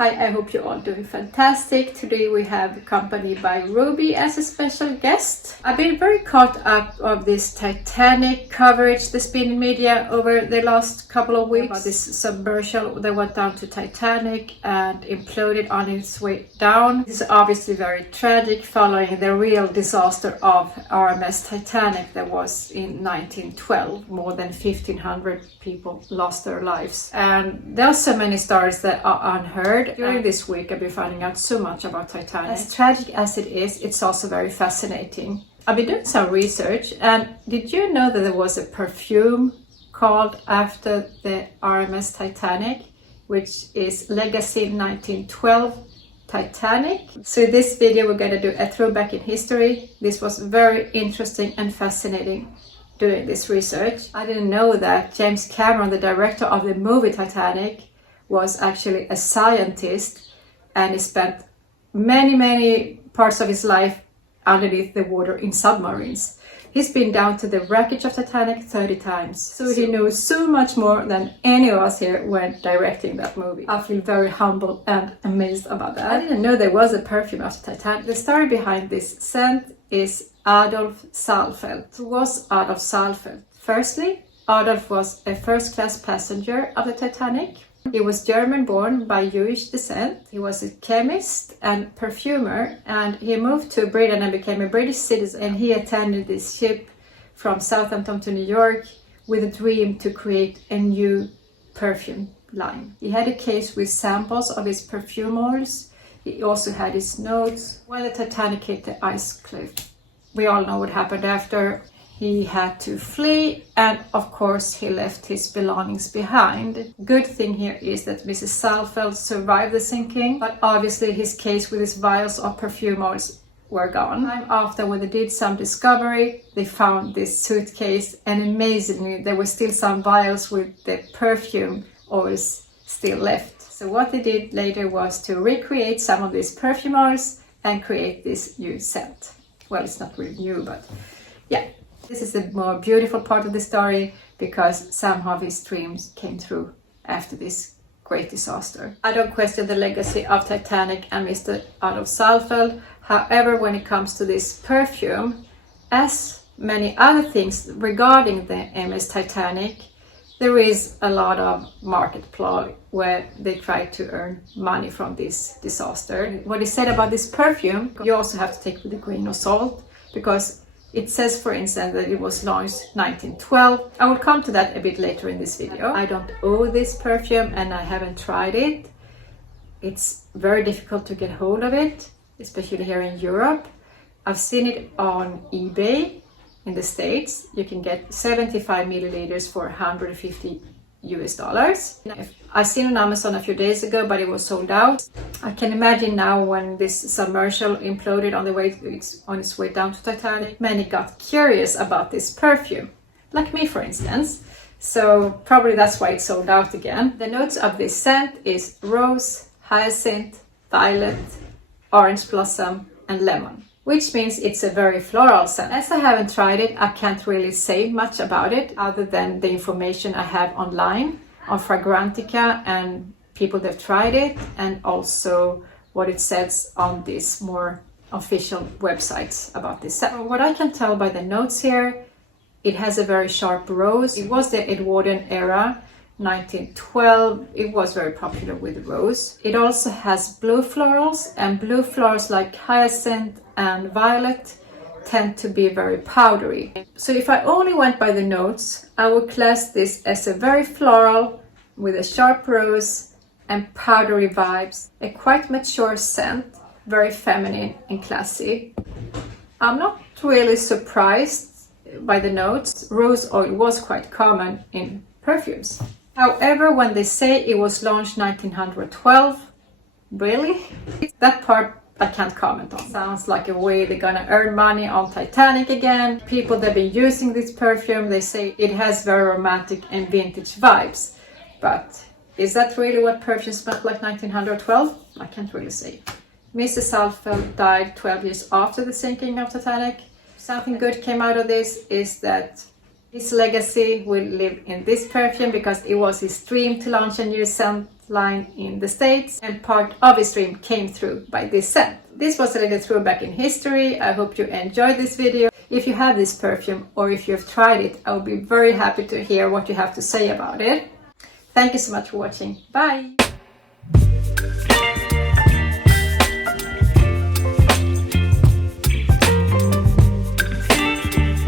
Hi, I hope you're all doing fantastic. Today we have company by Ruby as a special guest. I've been very caught up of this Titanic coverage that's been in media over the last couple of weeks. About this submersible that went down to Titanic and imploded on its way down. This is obviously very tragic following the real disaster of RMS Titanic that was in 1912. More than 1,500 people lost their lives. And there are so many stories that are unheard. During this week I've been finding out so much about Titanic. As tragic as it is, it's also very fascinating. I've been doing some research, and did you know that there was a perfume called after the RMS Titanic, which is Legacy 1912 Titanic? So in this video we're going to do a throwback in history. This was very interesting and fascinating doing this research. I didn't know that James Cameron, the director of the movie Titanic, was actually a scientist, and he spent many parts of his life underneath the water in submarines. He's been down to the wreckage of Titanic 30 times, so he knows so much more than any of us here when directing that movie. I feel very humble and amazed about that. I didn't know there was a perfume after Titanic. The story behind this scent is Adolf Saalfeld. Who was Adolf Saalfeld? Firstly, Adolf was a first-class passenger of the Titanic. He was German-born by Jewish descent. He was a chemist and perfumer, and he moved to Britain and became a British citizen. And he attended this ship from Southampton to New York with a dream to create a new perfume line. He had a case with samples of his perfume oils. He also had his notes. When the Titanic hit the ice cliff, we all know what happened after. He had to flee, and of course he left his belongings behind. Good thing here is that Mrs. Saalfeld survived the sinking, but obviously his case with his vials of perfume oils were gone. Time after, when they did some discovery, they found this suitcase, and amazingly there were still some vials with the perfume oils still left. So what they did later was to recreate some of these perfume oils and create this new scent. Well, it's not really new, but yeah. This is the more beautiful part of the story, because somehow his dreams came true after this great disaster. I don't question the legacy of Titanic and Mr. Adolf Saalfeld. However, when it comes to this perfume, as many other things regarding the RMS Titanic, there is a lot of market ploy where they try to earn money from this disaster. What is said about this perfume, you also have to take with a grain of salt, because it says, for instance, that it was launched 1912. I will come to that a bit later in this video. I don't own this perfume and I haven't tried it. It's very difficult to get hold of it, especially here in Europe. I've seen it on eBay in the States. You can get 75 milliliters for $150 US. I seen it on Amazon a few days ago, but it was sold out. I can imagine now when this submersible imploded on its way down to Titanic, many got curious about this perfume, like me for instance. So probably that's why it's sold out again. The notes of this scent is rose, hyacinth, violet, orange blossom and lemon, which means it's a very floral scent. As I haven't tried it, I can't really say much about it other than the information I have online on Fragrantica and people that have tried it, and also what it says on these more official websites about this scent. What I can tell by the notes here, it has a very sharp rose. It was the Edwardian era, 1912. It was very popular with rose. It also has blue florals, and blue florals like hyacinth and violet tend to be very powdery. So if I only went by the notes, I would class this as a very floral with a sharp rose and powdery vibes. A quite mature scent, very feminine and classy. I'm not really surprised by the notes. Rose oil was quite common in perfumes. However, when they say it was launched 1912, really? That part I can't comment on. Sounds like a way they're gonna earn money on Titanic again. People that have been using this perfume, they say it has very romantic and vintage vibes. But is that really what perfume smelled like 1912? I can't really say. Mrs. Saalfeld died 12 years after the sinking of Titanic. Something good came out of this is that his legacy will live in this perfume, because it was his dream to launch a new scent line in the States, and part of his dream came through by this scent. This was a little throwback in history. I hope you enjoyed this video. If you have this perfume or if you have tried it, I will be very happy to hear what you have to say about it. Thank you so much for watching. Bye!